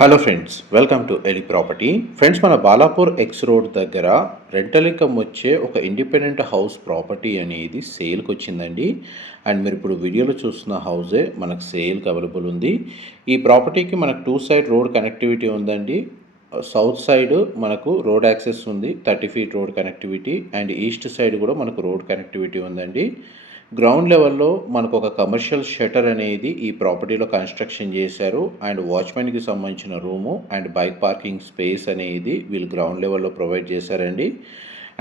Hello friends welcome to Eli property friends మన Balapur X road దగ్గర rental income వచ్చే ఒక ఇండిపెండెంట్ హౌస్ ప్రాపర్టీ అనేది సేల్కి వచ్చిందండి. అండ్ మీరు ఇప్పుడు వీడియోలో చూస్తున్న హౌసే మనకు సేల్కి అవైలబుల్ ఉంది. ఈ ప్రాపర్టీకి మనకు టూ సైడ్ రోడ్ కనెక్టివిటీ ఉందండి. సౌత్ సైడ్ మనకు రోడ్ యాక్సెస్ ఉంది thirty feet road connectivity and east side కూడా మనకు రోడ్ కనెక్టివిటీ ఉందండి. గ్రౌండ్ లెవెల్లో మనకు ఒక కమర్షియల్ షటర్ అనేది ఈ ప్రాపర్టీలో కన్స్ట్రక్షన్ చేశారు. అండ్ వాచ్మెన్కి సంబంధించిన room and bike parking space అనేది వీళ్ళు గ్రౌండ్ లెవెల్లో ప్రొవైడ్ చేశారండి.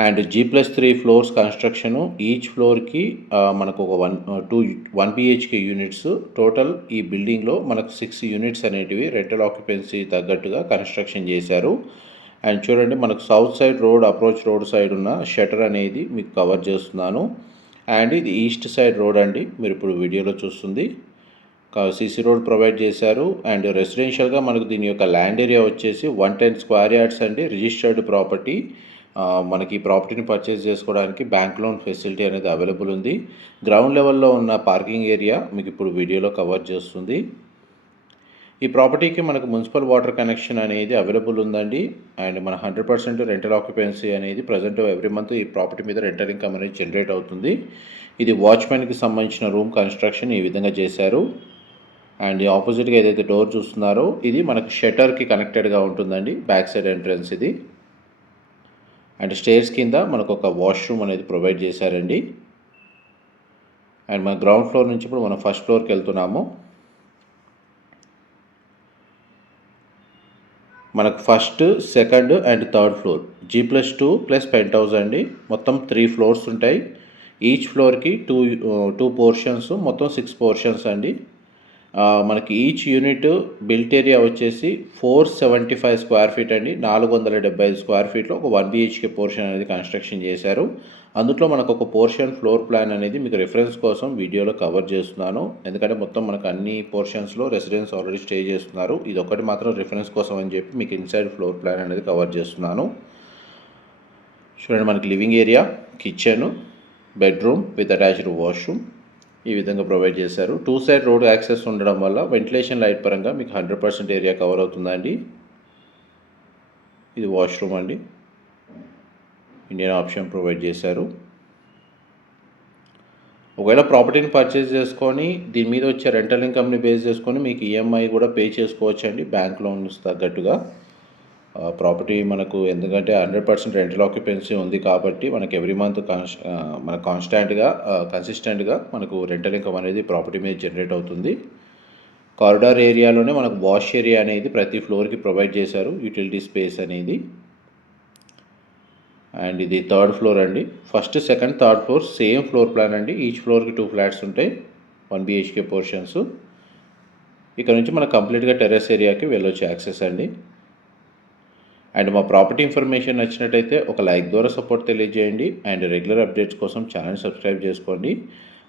And G plus three floors construction each ఫ్లోర్కి మనకు ఒక one two one BHK units total ఈ బిల్డింగ్లో మనకు సిక్స్ యూనిట్స్ అనేటివి రెంటల్ ఆక్యుపెన్సీ తగ్గట్టుగా కన్స్ట్రక్షన్ చేశారు. అండ్ చూడండి మనకు south side road approach road side ఉన్న షటర్ అనేది మీకు కవర్ చేస్తున్నాను. అండ్ ఇది ఈస్ట్ సైడ్ రోడ్ అండి. మీరు ఇప్పుడు వీడియోలో చూస్తుంది. సీసీ రోడ్ ప్రొవైడ్ చేశారు. అండ్ రెసిడెన్షియల్గా మనకు దీని యొక్క ల్యాండ్ ఏరియా వచ్చేసి వన్ టెన్ స్క్వేర్ యార్డ్స్ అండి. Registered property. మనకి ఈ ప్రాపర్టీని పర్చేస్ చేసుకోవడానికి బ్యాంక్ లోన్ ఫెసిలిటీ అనేది అవైలబుల్ ఉంది. గ్రౌండ్ లెవెల్లో ఉన్న పార్కింగ్ ఏరియా మీకు ఇప్పుడు వీడియోలో కవర్ చేస్తుంది. ఈ ప్రాపర్టీకి మనకు మున్సిపల్ వాటర్ కనెక్షన్ అనేది అవైలబుల్ ఉందండి. అండ్ మన హండ్రెడ్ పర్సెంట్ రెంటల్ ఆక్యుపెన్సీ అనేది ప్రజెంట్ ఎవ్రీ మంత్ ఈ ప్రాపర్టీ మీద రెంటల్ ఇన్కమ్ అనేది జనరేట్ అవుతుంది. ఇది వాచ్మెన్కి సంబంధించిన రూమ్ కన్స్ట్రక్షన్ ఈ విధంగా చేశారు. అండ్ ఆపోజిట్గా ఏదైతే డోర్ చూస్తున్నారో ఇది మనకు షటర్కి కనెక్టెడ్గా ఉంటుందండి. బ్యాక్ సైడ్ ఎంట్రన్స్ ఇది. అండ్ స్టేర్స్ కింద మనకు ఒక వాష్రూమ్ అనేది ప్రొవైడ్ చేశారండి. అండ్ మన గ్రౌండ్ ఫ్లోర్ నుంచి ఇప్పుడు మనం ఫస్ట్ ఫ్లోర్కి వెళ్తున్నాము. మనకు first second and third floor G plus two plus penthouse అండి. మొత్తం త్రీ ఫ్లోర్స్ ఉంటాయి. ఈచ్ ఫ్లోర్కి టూ టూ పోర్షన్స్ మొత్తం సిక్స్ పోర్షన్స్ అండి. మనకి ఈచ్ యూనిట్ బిల్ట్ ఏరియా వచ్చేసి four seventy five square feet అండి. నాలుగు వందల డెబ్బై ఐదు స్క్వేర్ ఫీట్లో ఒక వన్ బిహెచ్కే పోర్షన్ అనేది కన్స్ట్రక్షన్ చేశారు. అందులో మనకు ఒక పోర్షన్ ఫ్లోర్ ప్లాన్ అనేది మీకు రిఫరెన్స్ కోసం వీడియోలో కవర్ చేస్తున్నాను. ఎందుకంటే మొత్తం మనకు అన్ని పోర్షన్స్లో రెసిడెన్స్ ఆల్రెడీ స్టే చేస్తున్నారు. ఇది ఒకటి మాత్రం రిఫరెన్స్ కోసం అని చెప్పి మీకు ఇన్సైడ్ ఫ్లోర్ ప్లాన్ అనేది కవర్ చేస్తున్నాను. చూడండి మనకి living area kitchen bedroom with attached washroom ఈ విధంగా ప్రొవైడ్ చేశారు. టూ సైడ్ రోడ్ యాక్సెస్ ఉండడం వల్ల వెంటిలేషన్ లైట్ పరంగా మీకు హండ్రెడ్ పర్సెంట్ ఏరియా కవర్ అవుతుందండి ఇది వాష్రూమ్ అండి. ఇండియన్ ఆప్షన్ ప్రొవైడ్ చేశారు. ఒకవేళ ప్రాపర్టీని పర్చేస్ చేసుకొని దీని మీద వచ్చే రెంటల్ ఇన్కమ్ని బేస్ చేసుకొని మీకు ఈఎంఐ కూడా పే చేసుకోవచ్చు అండి బ్యాంక్ లోన్స్ తగ్గట్టుగా. ప్రాపర్టీ మనకు ఎందుకంటే హండ్రెడ్ పర్సెంట్ రెంటల్ ఆక్యుపెన్సీ ఉంది కాబట్టి మనకి ఎవ్రీ మంత్ కాన్స్ మన కాన్స్టాంట్గా కన్సిస్టెంట్గా మనకు రెంటల్ ఇన్కమ్ అనేది ప్రాపర్టీ మీద జనరేట్ అవుతుంది. కారిడార్ ఏరియాలోనే మనకు వాష్ ఏరియా అనేది ప్రతి ఫ్లోర్కి ప్రొవైడ్ చేశారు యూటిలిటీ స్పేస్ అనేది. అండ్ ఇది థర్డ్ ఫ్లోర్ అండి. First second third floor same floor plan అండి. ఈచ్ ఫ్లోర్కి టూ ఫ్లాట్స్ ఉంటాయి వన్ బిహెచ్కే పోర్షన్స్. ఇక్కడ నుంచి మనకు కంప్లీట్గా టెర్రస్ ఏరియాకి వెళ్ళొచ్చు యాక్సెస్ అండి. అండ్ మా ప్రాపర్టీ ఇన్ఫర్మేషన్ నచ్చినట్టయితే ఒక లైక్ ద్వారా సపోర్ట్ తెలియజేయండి. అండ్ రెగ్యులర్ అప్డేట్స్ కోసం ఛానల్ సబ్స్క్రైబ్ చేసుకోండి.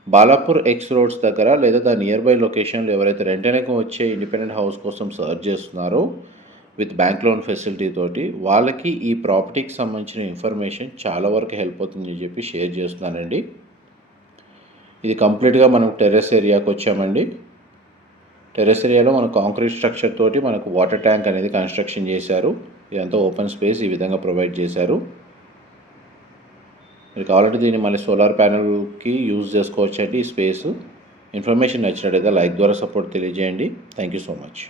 బాలాపూర్ ఎక్స్ రోడ్స్ దగ్గర లేదా దాని నియర్ బై లొకేషన్లో ఎవరైతే రెంటనకం వచ్చే ఇండిపెండెంట్ హౌస్ కోసం సర్చ్ చేస్తున్నారో విత్ బ్యాంక్ లోన్ ఫెసిలిటీ తోటి వాళ్ళకి ఈ ప్రాపర్టీకి సంబంధించిన ఇన్ఫర్మేషన్ చాలా వరకు హెల్ప్ అవుతుందని చెప్పి షేర్ చేస్తున్నానండి. ఇది కంప్లీట్గా మనం టెర్రస్ ఏరియాకి వచ్చామండి. టెర్రస్ ఏరియాలో మన కాంక్రీట్ స్ట్రక్చర్ తోటి మనకు వాటర్ ట్యాంక్ అనేది కన్స్ట్రక్షన్ చేశారు. ఇదంతా ఓపెన్ స్పేస్ ఈ విధంగా ప్రొవైడ్ చేశారు. మీరు కావాలంటే దీన్ని మళ్ళీ సోలార్ ప్యానెల్కి యూజ్ చేసుకోవచ్చండి ఈ స్పేస్. ఇన్ఫర్మేషన్ నచ్చినట్టయితే లైక్ ద్వారా సపోర్ట్ తెలియజేయండి. Thank you so much.